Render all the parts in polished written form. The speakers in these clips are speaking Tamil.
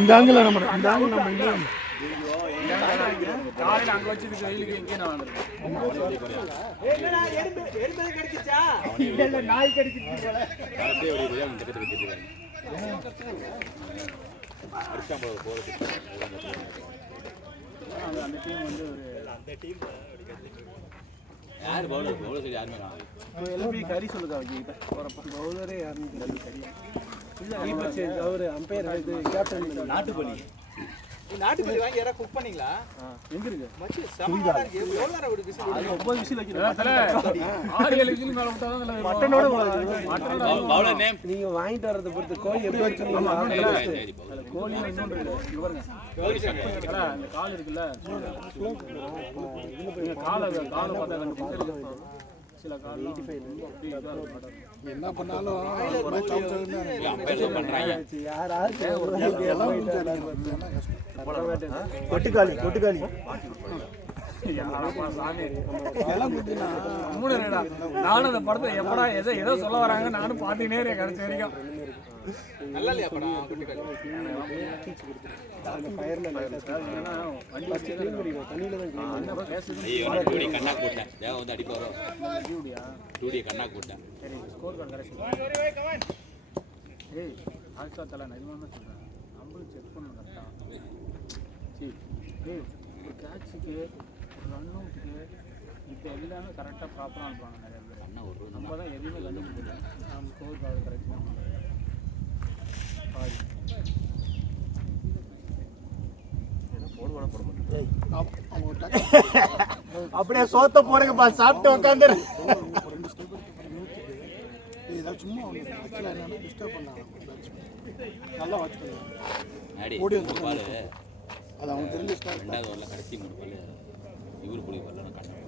இந்த ஆங்கில நம்ம இந்த ஆங்கில நம்ம இங்கே காலையில் அங்கே வச்சுட்டு வெயிலுக்கு எங்கேயே நான் கிடைச்சிச்சா இல்லை நாய் கிடைச்சிச்சு அந்த டீம் வந்து அந்த டீம் யார் பவுலர் பவுலர் சரி யாருமே எல்லாமே கறி சொல்லுதா அவங்ககிட்ட போகிறப்ப பவுலரே யாருன்னு கறி இல்லை அவர் அம்பையர் இது கேப்டன் நாட்டுப்பள்ளி நாட்டுப்பள்ளி வாங்கி யாராவது குக் பண்ணீங்களா எங்க இருக்கு மச்சி சமமா இருக்கு எவ்வளவு நேரம் ஒரு விசில் அது 9 விசில் வைக்கிறேன் தல 6 7 விசில் மேல விட்டா தான் மட்டனோட பவுலர் நேம் நீங்க வாங்கிட்டு வரத பொறுத்து கோழி எப்படி வச்சிருக்கீங்க கோழி இன்னொரு இங்க பாருங்க அந்த கால் இருக்குல்ல இதுல கால பார்த்தா கண்டு சில கால் 85 என்ன பண்ணாலும் பண்றாங்க யாராவது கொட்டுக்காளி நானும் அந்த படத்தை எப்படா ஏதோ சொல்ல வராங்க நானும் பாத்துக்கினே இருக்கேன் கடைசி வரைக்கும் நல்லா இல்லையா படம் ஒரு கேட்சுக்கு ரன் அவுட்டுக்கு இப்போ எல்லாமே கரெக்டாக ப்ராப்பராக அனுப்புவாங்க நிறைய பேர் நம்ம தான் எதுவுமே கண்டுபிடிக்கல நம்ம ஸ்கோர் கார்டு கரெக்டாக அப்படியே சோத்த போடுங்கப்பா சாப்பிட்டு உட்காந்துரு சும்மா டிஸ்டர்ப் பண்ணாங்க நல்லா வாட்ச் பண்ணாங்க ஓடி வந்து அது அவங்க தெரிஞ்ச ரெண்டாவது வரல கடைசி 3 பால் இவர் புடி வரல நான் கண்டேன்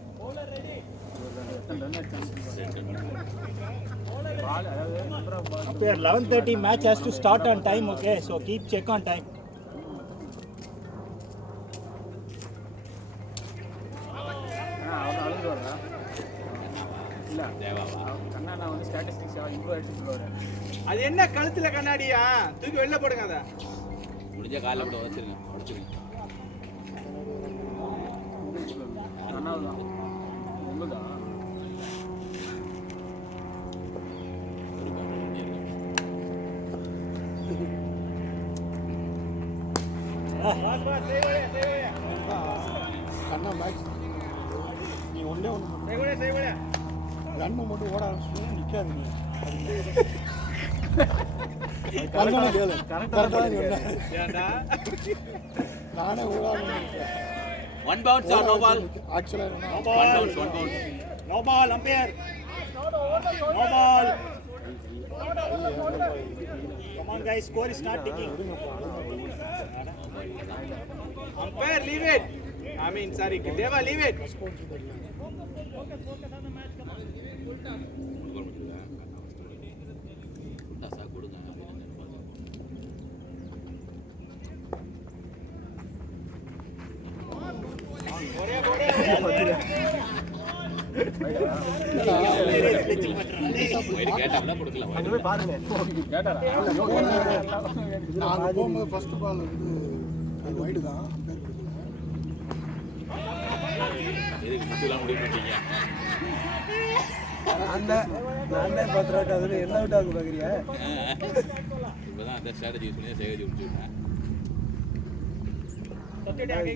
Umpire 11:30 match has to start on time, okay, so keep check on time. அது என்ன கழுத்துல கண்ணாடியா தூக்கி வெளில போடுங்க அத முடிஞ்ச கால்ல போட்டு உடைச்சிருங்க உங்களுதா கண்ணா மேக்ஸ் நீ ஒண்ணே ஒண்ணு கண்ணை மட்டும் ஓட ஆரம்பிச்சு நிக்காதீங்க நானே one bounce or no ball actually no bounce no ball umpire no ball come on guys score is not ticking umpire leave it I mean sorry Deva leave it first ball வந்து அது வைடு தான் நான் பத்து ரூபா அதுல என்ன அவுட் ஆகும் பாக்குறியா இப்பதான் அந்த ஸ்ட்ராட்டஜி யூஸ் பண்ணி சேவ் முடிச்சுட்டேன்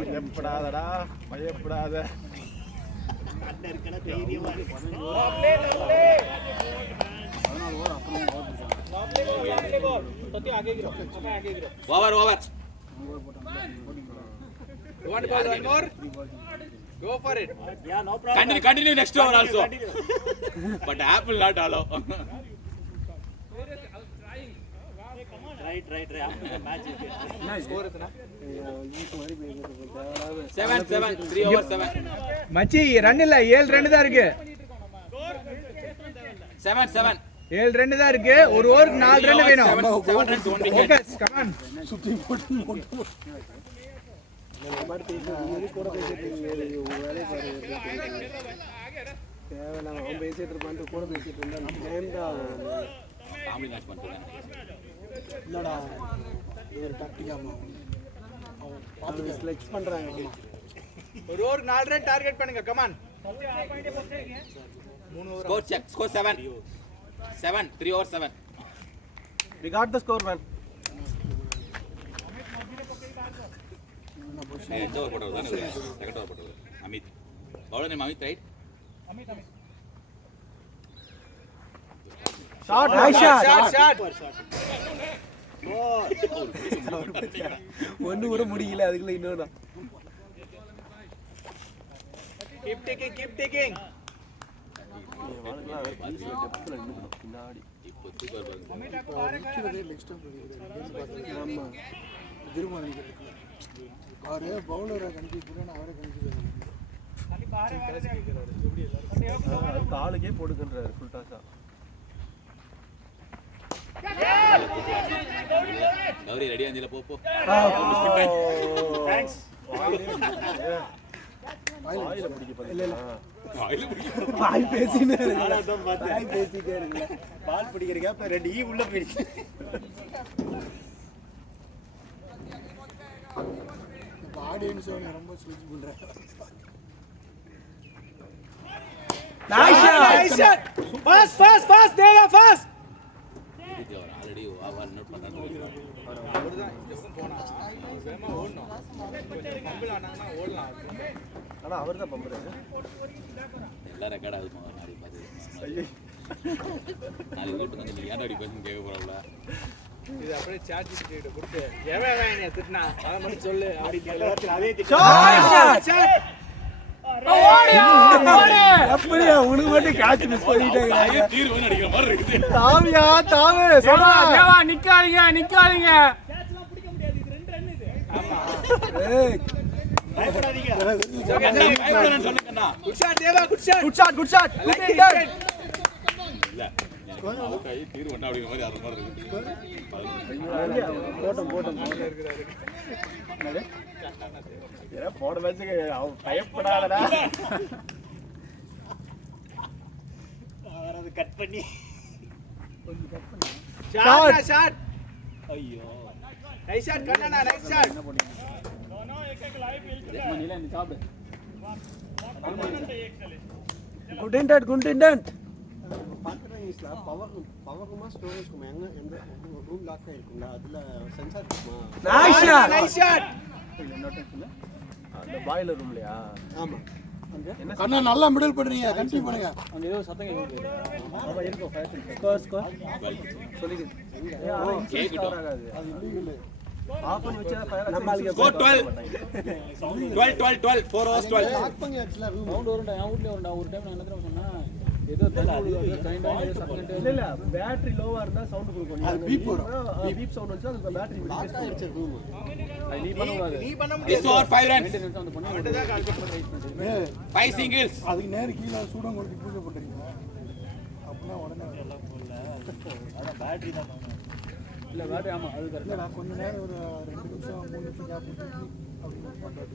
பயப்படாதடா பயப்படாத அண்ணா இருக்கடா தைரியமா லவ்லே லவ்லே 14 ஓவர் அப்புறம் லவ்லே आगे गो तो आगे गिरो मैं आगे गिरो over over one ball one more go for it yeah no problem continue next over also but apple not allow right after the match nice score itna 7 3 over 7 மச்சி ரன் இல்ல 7 ரன் தான் இருக்கு 7 7 ரன் தான் இருக்கு ஒரு ஓவருக்கு 4 ரன் வேணும் 7 runs one wicket focus come on சுத்தி போட்டு மார்த்தி இது கூட பேசிட்டு வேலை பாரு தேவனா அவன் பேசிட்டு இருப்பான் கூட பேசிட்டு இருந்தா டைம் தான் காமெடி மேட்ச் பண்ணிட்டேன் இல்லடா ஸ்லெக்ஸ் பண்றாங்க. ஒரு ஓவர் 4 ரன் டார்கெட் பண்ணுங்க. Come on. Score check. Score 7. 3 over 7. We got the score, man. End over போட்டது தானே இது. செகண்ட் ஓவர் போட்டது. Amit. Bowler name Amit, right? Shot, nice shot. Shot. ஒண்ணு கூட முடியல அதுக்குள்ள இன்னொரு. Keep taking. பின்னாடி இப்போ சூப்பர் பாருங்க. காலுக்கே போடுங்கன்றாரு ஃபுல் டாஸா. கௌரி ரெடி ஆந்தில போ. தேங்க்ஸ். வாயில பிடிக்க போறேன். இல்ல வாயில பிடிக்க. வாய் பேசினே இருக்கு. அதான் பார்த்தேன். வாய் பேசிட்டே இருக்கு. பால் பிடிக்கிறீங்க அப்ப 2 ஈ உள்ள போயிடுச்சு. ஆடியன்ஸ் ரொம்ப ஸ்விட்ச் பண்றாங்க. Nice shot. Fast. தேவா fast. இது அவர் ஆல்ரெடி ஓவர் நோட் பண்ணாங்க. அவர்தான் இந்த பக்கம் போனா வேகமா ஓடணும். கம்பிள் ஆனானா ஓடலாம். ஆனா அவர்தான் பம்பறாரு. எல்லாம் ரெக்கார்ட் ஆகுமா நாளை பாத்து. ஐயோ. நாளை வீட்டுக்கு வந்து நீ ஏன்டா அடி பேசுன்னு கேட்க போறவள. இது அப்படியே சார்ஜ் கிட்ட கொடுத்து எவன் என்ன திட்டினா அத மட்டும் சொல்லு அப்படி எல்லாத்தையும் அதே ஷாட். அப்படியே உனக்கு மட்டும் கேட்ச் மிஸ் பண்ணிட்டாங்க. தீர் வந்து அடிக்கிற மாதிரி இருக்குது. தாவியா தாவு சொல்றா. தேவா நிக்காதீங்க. ஏய் பயப்படாதீங்க. பயப்படாதன்னு சொல்லுங்கண்ணா. Good shot Deva good shot. Good shot. Like it. இல்ல. அவுட் ஆகி தீர் வந்து அப்படிங்கிற மாதிரி அது மாதிரி இருக்குது. போட்டம் என்னது? ஏதோ போட மேட்சுக்கு பயப்படாதடா. அவரது கட் பண்ணி ஷாட். ஐயோ நைஸ் ஷாட் கண்ணனா நைஸ் ஷாட். Good intent. பார்க்குறாங்க பவருமா ஸ்டோரேஜ்க்குமா எந்த ரூம் லாக் ஆகிருக்குங்களா அதில் சென்சார் இருக்குமா? Nice shot. அந்த பாய்லர் ரூம்லயா? ஆமாம். என்ன கண்ணா நல்லா மிடில் பண்ணுறீங்க, கண்டினியூ பண்ணுங்க. ஆமா இருக்கும் ஃபயர் ஸ்கோர் சொல்லிடு. கேக்குதோ? ஆகாது. அது இல்லீகல். ஆஃப் பண்ணி வச்சா ஃபயர் நம்மளுக்கு Score 12. 4 hours 12. லாக் பண்ணி ஆச்சுல ரூம். இல்ல பேட்டரி லோவா இருந்தா சவுண்ட் கொடுக்கும். அது beep வரும். பீப் சவுண்ட் வச்சா அந்த பேட்டரி லாக் ஆயிடுச்சு ரூம். நீ பண்ண This முடியாது. over 5 runs. அவன்கிட்ட தான் கால்குலேட் பண்றேன். 5 singles. அதுக்கு நேரம் கீழே சூடம் கொடுத்து பூஜை பண்ணுறீங்க அப்படின்னா உடனே அதான் பேட்டரி தான் இல்லை நான் கொஞ்ச நேரம் ஒரு 2 நிமிஷம் 3 நிமிஷம் கேப் விட்டு அப்படி பண்ணுறது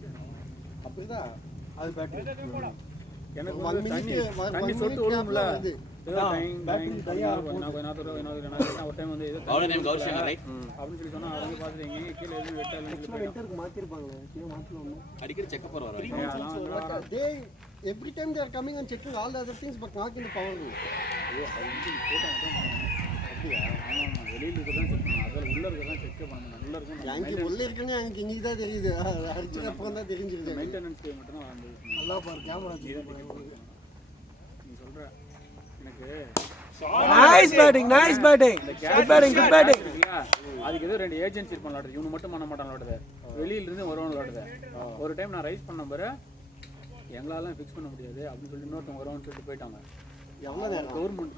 அப்படிதான் அது பேட்டரி எனக்கு 1 மினிட் தண்ணி சொட்டு ஓடும்ல பேட்டரி டையா Bowler name Gauri Shankar, right? மாத்திருப்பாங்களே கீழே மாற்றணும். அடிக்கடி செக் அப் வராரு. They every time they are coming and checking all the other things but not in the power room. எனக்கு உள்ள இருக்குன்னு எனக்கு இன்னைக்கு தான் தெரியுது. அடிச்சதுக்கு அப்புறம் தான் தெரிஞ்சிருக்கு. நல்லா பாரு camera nice batting. Good batting. அதுக்கு ஏதோ 2 ஏஜென்சி இருப்பாங்க. இவனு மட்டும் பண்ண மாட்டாங்க. வெளியில இருந்து வருவாங்க. ஒரு டைம் நான் ரைஸ் பண்ண பாரு எங்களால ஃபிக்ஸ் பண்ண முடியாது அப்படின்னு சொல்லி இன்னொருத்தவங்க வருவான்னு சொல்லிட்டு போயிட்டாங்க. எவ்வளோ நேரம் கவர்மெண்ட்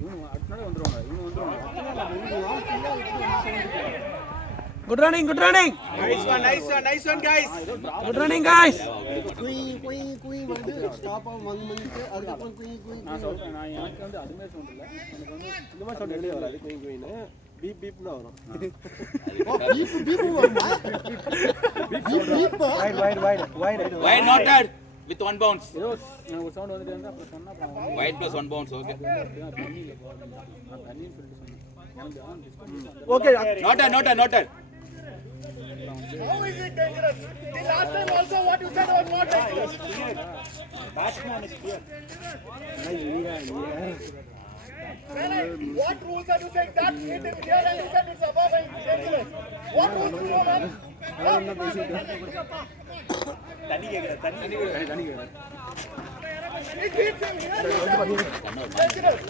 இவனு அடுத்த நாள் வந்துருவாங்க. Good running. Nice one guys. Good running guys. குய் வந்து ஸ்டாப் ஆகும் 1 மினிட் அதுக்கப்புறம் குய் நான் சொல்றேன். நான் எனக்கு வந்து அதுமே சவுண்ட் இல்லை. எனக்கு வந்து இந்த மாதிரி சவுண்ட் வெளிய வராது. குயின்னு பீப் பீப் தான் வரும். பீப் வருமா? Beep Wide noted with 1 bounce. ஏதோ எனக்கு ஒரு சவுண்ட் வந்துட்டு இருந்தா அப்புறம் சொன்னா Wide plus 1 bounce, okay. தண்ணியில் நான் தண்ணின்னு சொல்லிட்டு சொன்னேன். Okay noted How is it dangerous? The last time also what you said was not dangerous. Batsman is clear What rules are you saying that it is here and you said it's above and dangerous? What rules do you know, man? தண்ணி கேக்குற தண்ணி It hits him here and you said dangerous.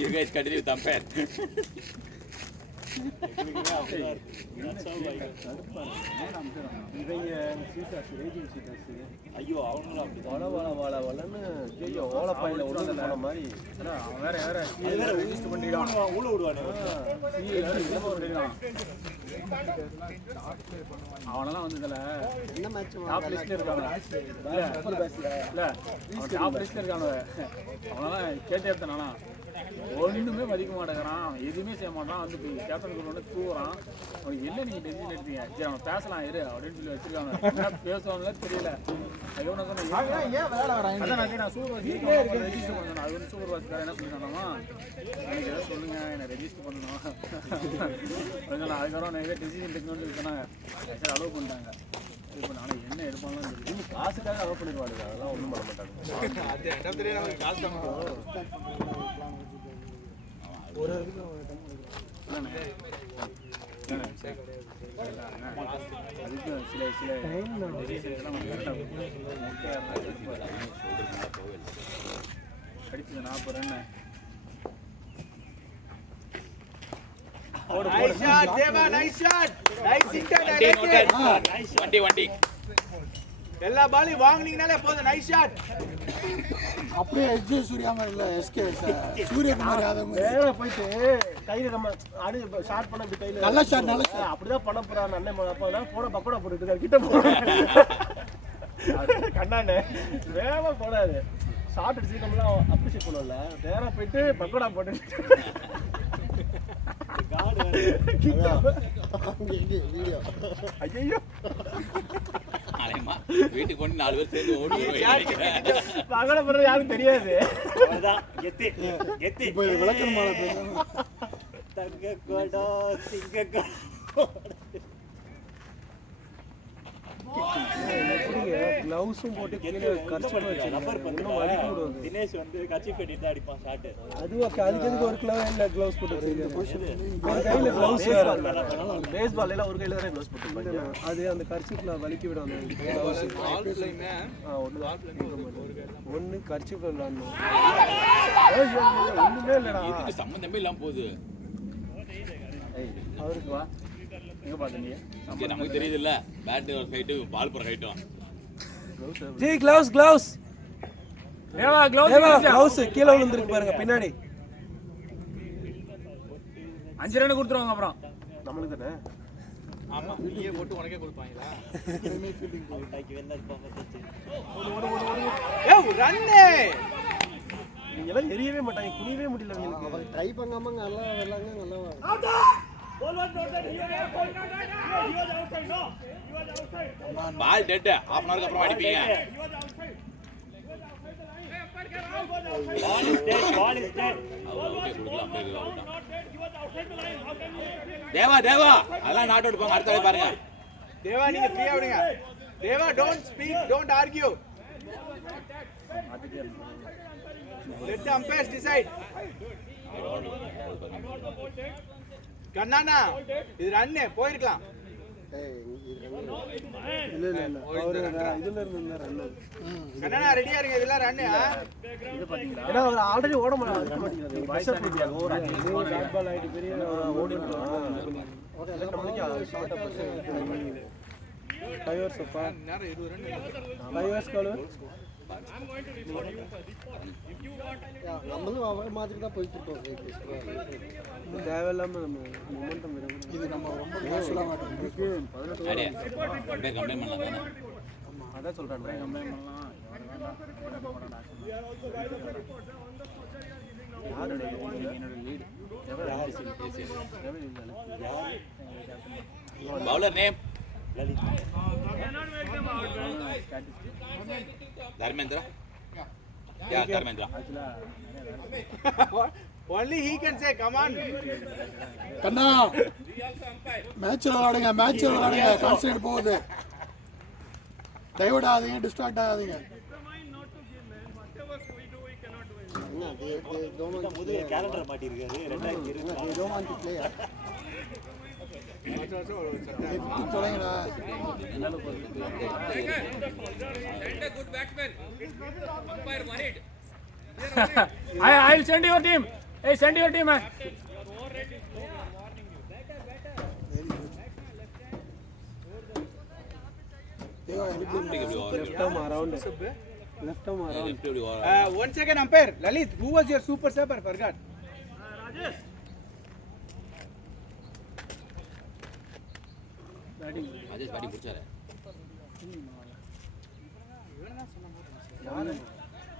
You guys continue with umpire. ஐயோ அவங்களும் அப்படி வளன்னு ஓலப்பாயில ஒழுங்கு போன மாதிரி அவன் வேற ரெஜிஸ்டர் பண்ணிட்டான். ஊழ விடுவானு அவனெல்லாம் வந்து இதுல என்ன மேட்ச் டாப் லிஸ்ட்ல இருக்காங்க. இல்ல அவன் டாப் லிஸ்ட்ல இருக்காங்க. அவனெல்லாம் கேட்டே எடுத்தானா ஒண்ணுமே மதிக்க மாட்டேங்கிறான், எதுவுமே செய்ய மாட்டான். வந்து கேப்டன் கூட தூக்குறான். அவனுக்கு என்ன நீங்க டெசிஷன் எடுத்தீங்க? சரி அவன் பேசலாம் இரு அப்படின்னு சொல்லி வச்சிருக்காங்க. என்ன பேசுவாங்களே தெரியல. ஐயோ நான் சொன்னேன் நான் சூப்பர் ரெஜிஸ்டர் பண்ணணும். அது வந்து சூப்பர் வாட்ச் என்ன சொல்லிருக்கானா எனக்கு எதாவது சொல்லுங்க என்ன ரெஜிஸ்டர் பண்ணணும் அதுக்கப்புறம் நான் எதாவது டெசிஷன் எடுக்கணும்னு சொல்லி சொன்னாங்க. சரி அலோவ் பண்ணிட்டாங்க. இப்போ நானும் என்ன எடுப்பாங்கன்னு சொல்லி காசுக்காக அலோவ் பண்ணிடுவாங்க. அதெல்லாம் ஒன்றும் பண்ண மாட்டாங்க. அது என்ன தெரியும் நமக்கு காசு தான் ஒரு அதுக்கு சில அடிச்சது 40 run. Nice shot, Deva, nice shot. Nice hit and directed. வண்டி எல்லா பாலையும் வாங்குனீங்கனாலே போதும். Nice shot. அப்படியே எஸ்ஜே சூர்யா மாதிரி இல்ல எஸ்கே சூரியகுமார் யாதவ் மாதிரி நேரா போயிட்டு கையில நம்ம அடி ஷாட் பண்ண இப்படி கையில நல்ல ஷாட் நல்ல ஷாட் அப்படிதான் பண்ண போறான். அண்ணன் அப்பா போட பக்கோடா போட்டுட்டு இருக்காரு. கிட்ட போறாரு கண்ணாண்ணே வேகமா போடாது. ஷாட் அடிச்சு நம்மளாம் அப்ரிஷியேட் பண்ணுவோம்ல. நேரா போயிட்டு பக்கோடா போட்டு வீடியோ ஐயோ அலைமா வீட்டுக்கு கொண்டு 4 பேர் சேர்ந்து ஓடி பகோடா போடுறது யாருக்கும் தெரியாது. அதான் கெத்தி இப்போ விளக்கணமான தங்க கோடா சிங்க கிளவுஸும் போட்டு கீழே கர்ச்சி நம்பர் தினேஷ் வந்து கட்சி கட்டிட்டு தான் அடிப்பான் ஷாட். அதுக்கு அதுக்கு ஒரு கிளவுஸ் போட்டு ஒரு கையில கிளவுஸ் பேஸ்பால் எல்லாம் ஒரு கையில தான் கிளவுஸ் போட்டு அது அந்த கர்ச்சிப்ல வலிக்கி விடும். ஒன்னு கர்ச்சிப் விளாடணும். ஒண்ணுமே இல்லடா. இதுக்கு சம்பந்தமே இல்லாம போகுது. அவருக்கு வா எங்க பாத்தீங்க? இங்க நமக்கு தெரியுது இல்ல பேட் ஒரு ஃபைட் பால் போற ஃபைட்டும். ஜி கிளவுஸ் தேவா கிளவுஸ் கீழ விழுந்திருக்கு பாருங்க பின்னாடி. 5 ரன் கொடுத்துருவாங்க அப்புறம் நம்மளுக்கு தானே. ஆமா நீயே போட்டு உனக்கே கொடுப்பாங்களா? டைக்கு வெல்ல இருப்பாங்க தச்சு. ஏய் ரன் நீங்க எல்லாம் எரியவே மாட்டாங்க. குனியவே முடியல உங்களுக்கு. அவர் ட்ரை பண்ணாம நல்லா வெள்ளாங்க நல்லா பால் டெட் half an hour அப்புறம் அடிப்பீங்க. Ball is dead. ஓகே கொடுக்கலாம் அப்படியே தேவா அதெல்லாம் நாட் அவுட் போங்க. அடுத்த வாட்டி பாருங்க. தேவா நீங்க ஃப்ரீயா விடுங்க. Deva don't speak, don't argue. Let the umpires decide. கண்ணானா இது ரன் போயிருக்கலாம். இல்ல அவரு இதுல இருந்து ரன். கண்ணானா ரெடியா இருங்க. இதெல்லாம் ரன். ஏன்னா அவர் ஆல்ரெடி ஓட மாட்டேங்குது. பிரஷர் போடுறாங்க. ஓவர் பேட் பால் ஆயிட்டு பெரிய ஓடிடுறான். ஓகே நம்மளுக்கு ஷார்ட்டா பிரஷர். டைவர்ஸ் அப்பா நேரம் 20 ரன். டைவர்ஸ் கால் நம்மளும் அவரை மாதிரி தான் போயிட்டு இருக்கோம். தேவையில்லாம நம்ம மொமெண்டம் இது நம்ம ரொம்ப கேஷுவலாக அப்படியே கம்ப்ளைண்ட் பண்ணலாம் தானே. அதான் சொல்றேன். கம்ப்ளைண்ட் பண்ணலாம். என்னோட லீடு பவுலர் நேம் தர்மேந்திரா யா Dharmendra only he can say come on கண்ணா மேட்ச் விளையாடுங்க கான்சென்ட்ரேட் போகுது டைவர்ட் ஆகாதீங்க டிஸ்ட்ராக்ட் ஆகாதீங்க கேலண்டர் மாட்டிருக்காரு 2020 சொல்லுங்கடா I'll send your team. Hey, send your team. one second umpire Lalit who was your super sub I forgot Rajesh batting பிடிச்சாரு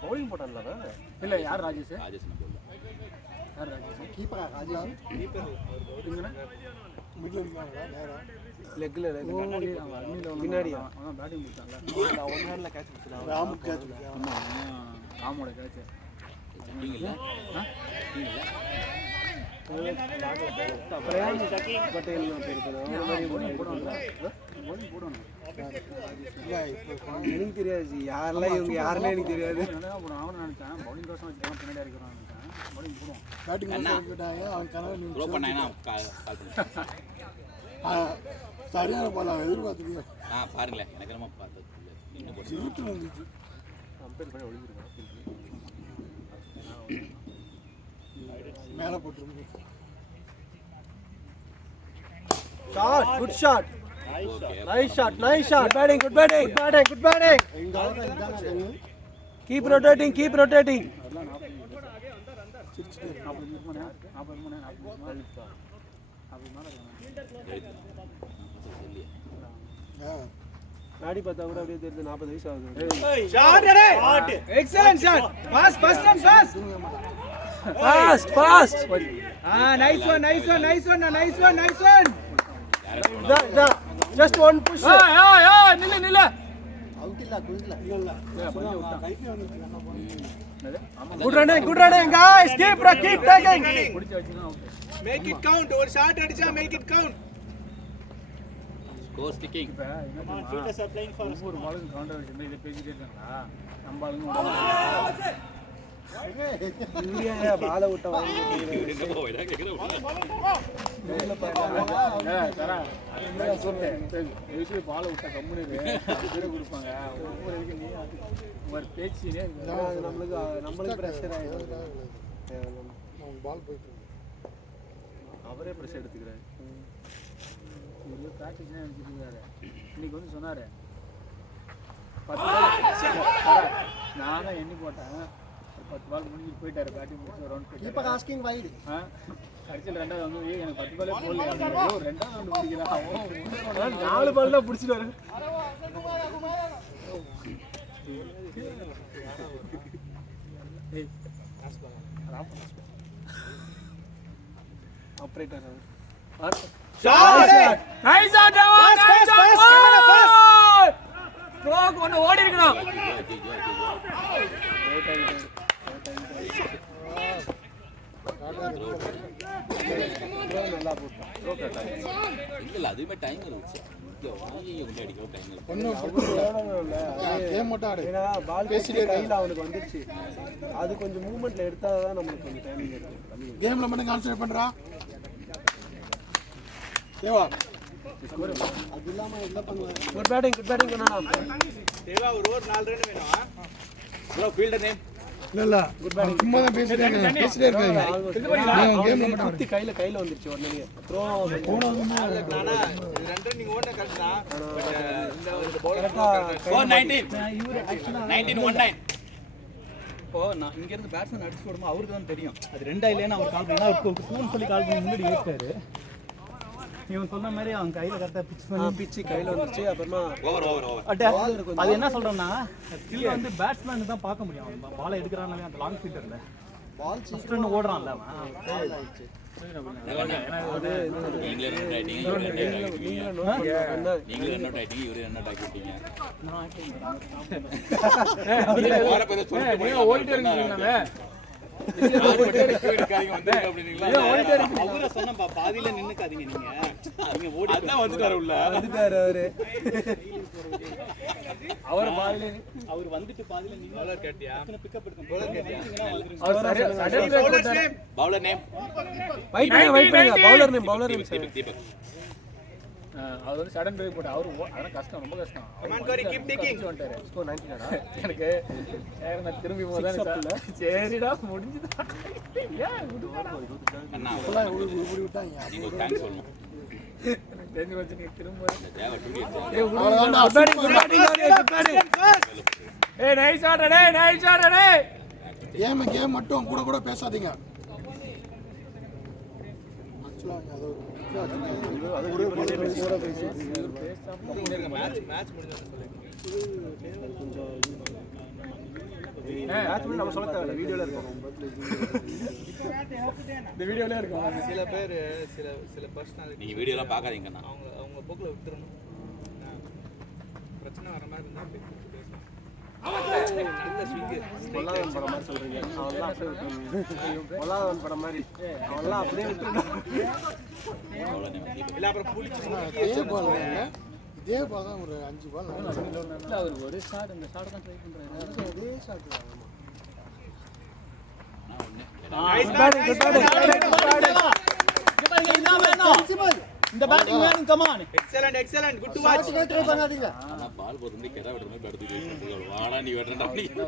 பவுலிங் போட்டான்ல இல்ல யார் ராஜேஷ் ராஜேஷ் நம்ம யார் ராஜேஷ் கீப்பரா ராஜேஷ் மிடில் இருக்காங்களா நேரா லெக்ல பின்னாடி அவன் பேட்டிங் பிடிச்சான்ல ஒன் ஹேண்ட்ல கேட்ச் பிடிச்சான் ராம் கேட்ச் ஆமா ராமோட கேட்ச் நீங்க இல்ல பட்டேல் போடுவாங்க எனக்கு தெரியாது யாரெல்லாம் இவங்க யாருன்னு எனக்கு தெரியாது அவனை நினைச்சேன் பவுலிங் கோசம் வச்சுக்கலாம் பின்னாடி இருக்கிறான் நினைச்சேன் பவுலிங் போடுவான் பேட்டிங் போட்டாங்க அவன் கனவு த்ரோ பண்ணாங்கன்னா கால் பண்ணு சரியான போல எதிர்பார்த்துக்கோ பாருங்களேன் எனக்கு என்னமோ பார்த்தது இன்னும் போட்டு சிரித்து வந்துச்சு கம்பேர் பண்ணி ஒளிஞ்சிருக்கான் மேலே போட்டுருக்கு shot good shot okay nice shot good batting எங்க ஆளு இதானே keep rotating நாடி பார்த்தா கூட அப்படியே தெரியுது 40 வயசு ஆகுது shot ready excellent shot fast and fast nice one just one push நில்ல அவுட் இல்ல குளிக்கல good running guys keep taking பிடிச்சு வச்சுனா make it count ஒரு shot அடிச்சா make it count score sticking இப்ப ஒவ்வொரு பாலுக்கும் கான்ட்ரவர்சி இதை பேசிட்டே இருக்காங்களா நம்ம ஆளுங்க இந்தியா பால விட்ட வாங்கி என்ன போயிடா கேக்குறேன் பாலை விட்டா கம்முனு கொடுப்பாங்க ஒவ்வொரு இதுக்கு நீ ஒரு பேச்சுனே நம்மளுக்கு பிரஷர் ஆயிடும் பால் போயிட்டு அவரே பிரஷர் எடுத்துக்கிறாரு ப்ராக்டிஸ் நினைச்சிருக்காரு இன்னைக்கு வந்து சொன்னாரு நானும் எண்ணி போட்டேன் 10 பால் முடிஞ்சிட்டு போயிட்டாரு பேட்டிங் முடிச்சு ஒரு ரவுண்ட் கீப்பர் ஆஸ்கிங் வைட் கடைசியில் ரெண்டாவது வந்து எனக்கு 10 பாலே போடல ரெண்டாவது ரவுண்டு பிடிக்கலாம் 4 பால் தான் பிடிச்சிட்டு வர ஆபரேட்டர் shot நைஸ் ஆட் ப்ரோக் ஒன்னு ஓடி இருக்கணும் நல்லா போட்டான் இல்ல அதுமே டைம் இருந்துச்சு இங்க வாங்கி கொண்டு அடிக்க டைம் இருக்கு கேம் மட்டும் ஆடு ஏன்னா பால் பேசிட்டே கையில் அவனுக்கு வந்துருச்சு அது கொஞ்சம் மூவ்மெண்ட்ல எடுத்தால் தான் நம்மளுக்கு கொஞ்சம் டைமிங் இருக்கும் கேம்ல மட்டும் கான்சென்ட்ரேட் பண்றா தேவா அது இல்லாம என்ன பண்ணுவாங்க குட் பேட்டிங் பண்ணலாம் தேவா ஒரு ஓவர் 4 ரன் வேணும் ப்ரோ ஃபீல்டர் நேம் இல்ல குட் பேட்டிங் சும்மா தான் பேசிட்டே இருக்காங்க கேம் மட்டும் குத்தி கையில வந்துருச்சு உடனே த்ரோ நானா 2 ரன் நீங்க ஓடுன கரெக்ட் தான் பட் இந்த ஒரு பவுலர் ஸ்கோர் 19 இப்போ நான் இங்க இருந்து பேட்ஸ்மேன் அடிச்சு போடும்போது அவருக்கு தான் தெரியும் அது ரெண்டா இல்லைன்னு அவர் கால் பண்ணா அவருக்கு கூன்னு சொல்லி கால் பண்ணி முன்னாடி ஏற்றாரு இவன் சொன்ன மாதிரி அவன் கையில கரெக்டா பிச் பண்ணி பிச்சு கையில வந்துருச்சு அப்புறமா ஓவர் அது என்ன சொல்றேன்னா ஸ்கில் வந்து பேட்ஸ்மேன் தான் பார்க்க முடியும் அவன் பாலை எடுக்கிறானே அந்த லாங் ஃபீல்டர்ல பால் சீக்கிரம் ஓடுறான்ல ஆயிடுச்சு. நீங்களே ரன் ஆயிட்டீங்க, இவரு ரன் ஆயிட்டீங்க. நீங்களே ரன் அவுட் ஆயிட்டீங்க, இவரு ரன் அவுட் ஆக்கிட்டீங்க. போற பேரை சொல்லிட்டு ஓடிட்டே இருக்கீங்களா? அவரை சொன்னப்பா பாதியில நின்னுக்காதீங்க நீங்க ஓடி அதான் வந்துட்டாரு உள்ள. வந்துட்டாரு அவரு. அவர் பாதியில அவர் வந்துட்டு பாதியில நின்னு பவுலர் கேட்டியா? பிக்கப் எடுக்கணும். பவுலர் கேட்டியா? Bowler name bowler name Deepak. அவர் வந்து சடன் பிரேக் போட்டு அவரு அதெல்லாம் கஷ்டம், ரொம்ப கஷ்டம். ஸ்கோர் 19 எனக்கு நான் திரும்பி போதான் சரிடா முடிஞ்சுதா. அண்ணா இப்படி விட்டாங்க. நீங்க ஒரு தேங்க்ஸ் சொல்லணும். தெரிஞ்சு வச்சு நீங்க திரும்ப தேவை டூடி nice order nice order. Game மட்டும் கூட கூட பேசாதீங்க. மேட்ச் முடிஞ்சது நம்ம சொல்ல தேவை வீடியோல இருக்கும். இந்த வீடியோல இருக்கும். சில பேர் சில பர்சனாலிட்டி நீங்க வீடியோலாம் பார்க்காதீங்கண்ணா. அவங்க போக்குல விட்டுறணும். பிரச்சனை வர மாதிரி இருந்தா பேசணும். பொல்லாதவன் படம் மாதிரி சொல்றீங்க. அவன்லாம் அப்படியே விட்டுருணும். பொல்லாதவன் படம் மாதிரி அவன்லாம் அப்படியே விட்டுருணும். இல்ல அப்புறம் புடிச்சு இதே பால் தான் ஒரு 5 பால் இல்ல அவர் ஒரு ஷாட் இந்த ஷாட் தான் ட்ரை பண்றாரு. ஒரே ஷாட் இந்த பேட்டிங் வேணும். Come on. Excellent good to watch. Try பண்ணாதீங்க. ஆனா பால் போறது கெடா விடுற மாதிரி படுத்து வாடா நீ வெட்டறடா அப்படி. இல்ல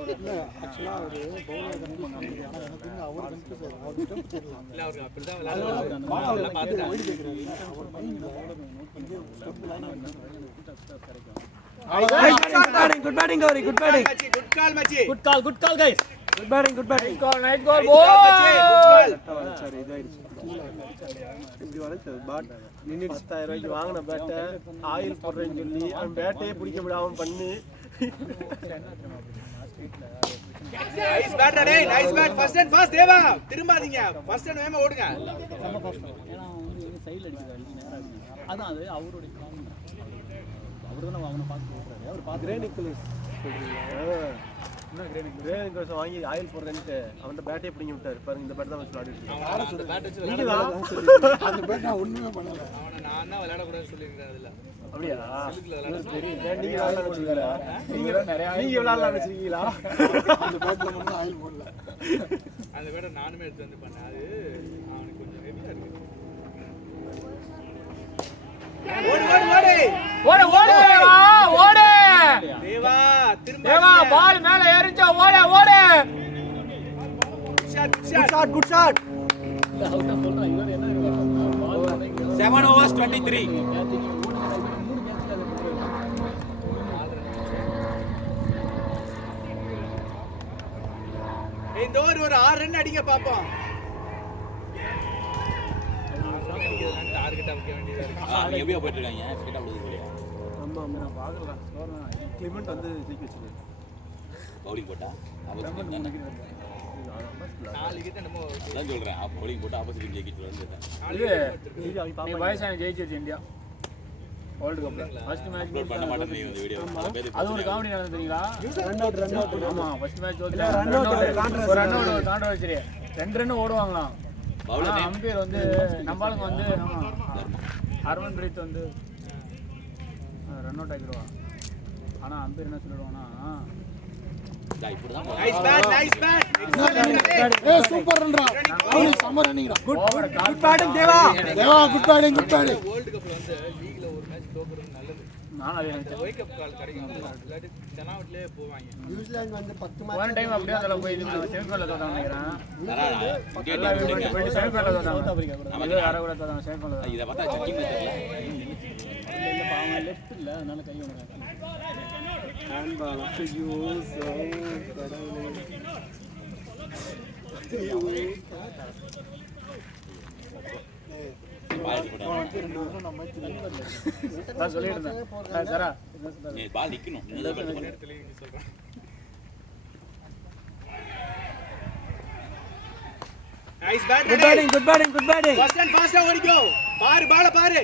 ஆக்சுவலா ஒரு பவுலர் கண்டிப்பா நம்பிக்கை. ஆனா எனக்கு வந்து அவர் கண்டிப்பா சார் அவர் கிட்ட தெரியல. இல்ல அவருக்கு அப்படிதான் விளையாடுறாரு. அந்த பால் பார்த்துட்டாரு. ஓடி கேக்குறாரு. அவர் மைண்ட்ல ஸ்டெப் லைனா Good batting, Gauri. Good batting. Good call, Machi. Good call, guys. Good batting. Nice goal, Good call. சரி இதாயிடுச்சு. இப்படி வந்து பேட் நின்னுட்டு 10000 ரூபாய்க்கு வாங்கின பேட்டை ஆயில் போடுறேன்னு சொல்லி அவன் பேட்டையே பிடிக்க விடாம பண்ணி Nice bat, டேய். Nice bat. First and fast Deva. திரும்பாதீங்க. First and வேகமா ஓடுங்க. ஏன்னா வந்து சைடுல அடிச்சாரு நேரா அடிச்சாரு. அதான் அது அவருடைய காரணம். அவர்தான் அவனை பார்த்து ஓடுறாரு. அவர் பார்த்து கிரே நிக்கலஸ் சொல்றீங்க. என்ன கிரே நிக்கலஸ் வாங்கி ஆயில் போடுறேன்ட்டு அவன்ட பேட்டே பிடிங்கி விட்டாரு. பாருங்க இந்த பேட் தான் வச்சு விளையாடிட்டு இருக்கான். அந்த bat வச்சு அந்த பேட் நான் ஒண்ணுமே பண்ணல. அவனை நான் தான் விளையாட கூடாதுன்னு சொல்லிருக்கேன் அதுல. அப்படியா? சிலுக்குல விளையாட தெரியும். நீங்க விளையாடலாம் வச்சிருக்கீங்களா? நீங்க விளையாடலாம் வச்சிருக்கீங்களா? அந்த பேட்ல மட்டும் ஆயில் போடல. அந்த பேட்டை நானுமே எடுத்து வந்து பண்ணேன். அது அவனுக்கு கொஞ்சம் ஹெவியா இருக்கு. ஓடு ஓடு ஓடு தேவா திரும்ப தேவா பால் மேல ஏறிச்சா ஓடு ஓடு. Good shot. 7 overs 23. இந்த ஓவர் ஒரு 6 ரன் அடிங்க பாப்போம். டார்கெட் வைக்க வேண்டியதா இருக்கு. நீங்க எப்படியா போயிட்டு இருக்காங்க? ஸ்ட்ரைட்டா போடுது இல்லையா? ஆமா ஆமா நான் பார்க்கறேன். கிளிமெண்ட் வந்து ஜெயிக்க வச்சிருக்காரு. பவுலிங் போட்டா ஆப்போசிட் தானே. 4 விக்கெட் என்னமோ அதான் சொல்றேன். பவுலிங் போட்டா ஆப்போசிட் ஜெயிக்கிட்டு வந்துட்டேன். நீ வயசான ஜெயிச்சிருச்சு இந்தியா வேர்ல்ட் கப்ல ஃபர்ஸ்ட் மேட்ச் அப்லோட் பண்ண மாட்டேன் நீ இந்த வீடியோ. அது ஒரு காமெடி நடந்தது தெரியுங்களா? ரன் அவுட் ஆமா ஃபர்ஸ்ட் மேட்ச் வந்து ரன் அவுட் கான்ட்ரோவர்சி 2 ரன் ஓடுவாங்களாம். பவுலர் நேம் அம்பையர் வந்து நம்மளுக்கு வந்து ஹர்மன் பிரீத் வந்து ரன் அவுட் ஆகிடுவான். ஆனா அம்பையர் என்ன சொல்லிடுவான்னா இப்படிதான் நைஸ் பேட் ஏய் சூப்பர் ரன்ரா. அவனி சம்மர் ரன்னிங்டா. Good batting Deva. Deva good batting. World கப்ல வந்து லீக்ல ஒரு மேட்ச் தோக்குறது நல்லது. நான் அதே நினைச்சேன். வைக் அப் கால் கிடைக்கும். இல்லாட்டி தெனாவட்லயே போவாங்க. நியூசிலாந்து வந்து 10 ஒரு மேட்ச் டைம் அப்படியே அதல போய் செமிஃபைனல்ல தோத்தாங்க நினைக்கிறேன். இந்தியா டீம் போய் செமிஃபைனல்ல தோத்தாங்க. அது யார கூட தோத்தாங்க செமிஃபைனல்ல. இத பார்த்தா சச்சின் தெரியல. இல்ல பாவம் லெஃப்ட் இல்ல அதனால கை ஒண்ணு ஹேண்ட் பால் ஐயோ சோ கடவுளே. நான் சொல்லிட்டு இருந்தேன் சரா நீ பால் நிக்கணும். நீ தான் பேட் பண்ணு. இடத்துல இங்க சொல்றேன். Nice bat good batting good batting good batting first and ஃபாஸ்டா ஓடிக்கோ பாரு பால பாரு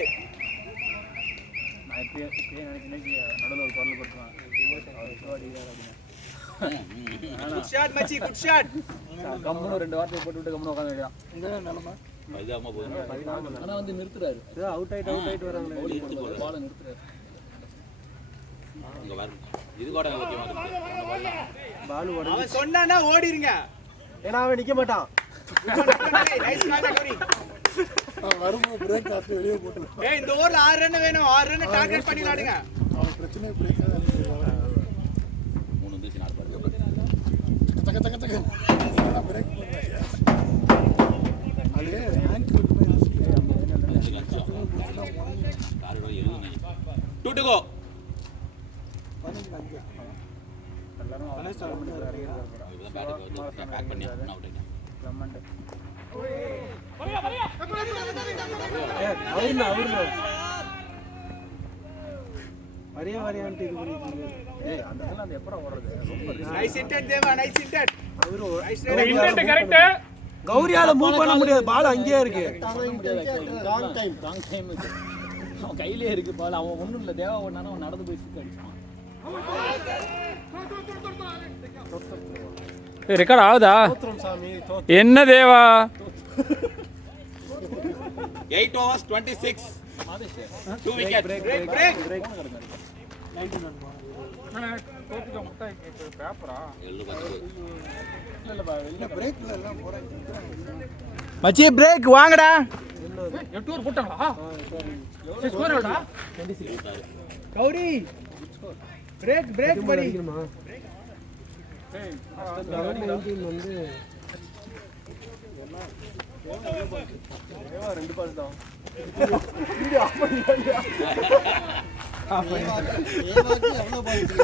நான் இப்பயே நினைச்சேன் நடுவில் ஒரு குரல் கொடுத்துருவேன் அவர் ஷோ அடிக்கிறார் அப்படின்னு குட் ஷாட் மச்சி குட் ஷாட் கம்முன்னு 2 வார்த்தையை போட்டுவிட்டு கம்முன்னு உட்காந்து வேண்டியதான் இந்த நிலைமை பரிதாபமா போகுது. ஆனா வந்து நிறுத்துறாரு அவுட் ஆயிட்டு வராங்களே பால நிறுத்துறாரு இங்க பாருங்க. இது கூட எனக்கு முக்கியமா இருக்கு. பால் ஓட அவன் சொன்னானா ஓடிருங்க ஏன்னா அவன் நிக்க மாட்டான் நைஸ் ஷாட் கௌரி வரும்போது பிரேக் ஆஃப் வெளியே போட்டு ஏய் இந்த ஓவர்ல 6 ரன் வேணும் 6 ரன் டார்கெட் பண்ணி விளையாடுங்க அவன் பிரச்சனை பிரேக் ஆகுது 3 வந்துச்சு 4 பாரு. தக்க தக்க தக்க இதெல்லாம் பிரேக் பண்ணுறாங்க அது ரேங்க் விட்டு அதுக்கு அடிச்சோம். காரோட 7 நை. 2 to go. எல்லாரும் அவர் இறங்கியிருக்காரு இப்பதான் பேட்டிங் வந்து பேக் பண்ணி அவுட் ஆயிட்டான். கமெண்ட் அவரு வரையான்ட்டு இது பண்ணிட்டு ஏய் அந்த இடத்துல அந்த எப்பறம் ஓடுறது ரொம்ப நைஸ் இன்டென்ட் தேவா நைஸ் இன்டென்ட் அவரு நைஸ் இன்டென்ட் கரெக்ட் கௌரியால மூவ் பண்ண முடியாது பால் அங்கேயே இருக்கு லாங் டைம் ராங் டைம் அவன் கையிலே இருக்கு பால் அவன் ஒண்ணும் இல்ல தேவா ஒண்ணானே அவன் நடந்து போய் சுத்தி அடிச்சான் ரெக்கார்ட் ஆகுதா தோத்துறோம் சாமி என்ன தேவா 8 overs 26. 2 wickets. பிரேக் தோத்துட்டோம் முட்டை பேப்பரா எள்ளு பத்து. இல்ல வெளில பிரேக்ல எல்லாம் போறாங்க மச்சி பிரேக் வாங்கடா 8 ஓவர் போட்டாங்களா சரி ஸ்கோர் எவ்வளோடா கௌரி பிரேக் பிரேக் படி ஏய் வந்து ரெண்டு பாஸ் தான் ஏவாக்கு எவ்வளோ பாதிச்சு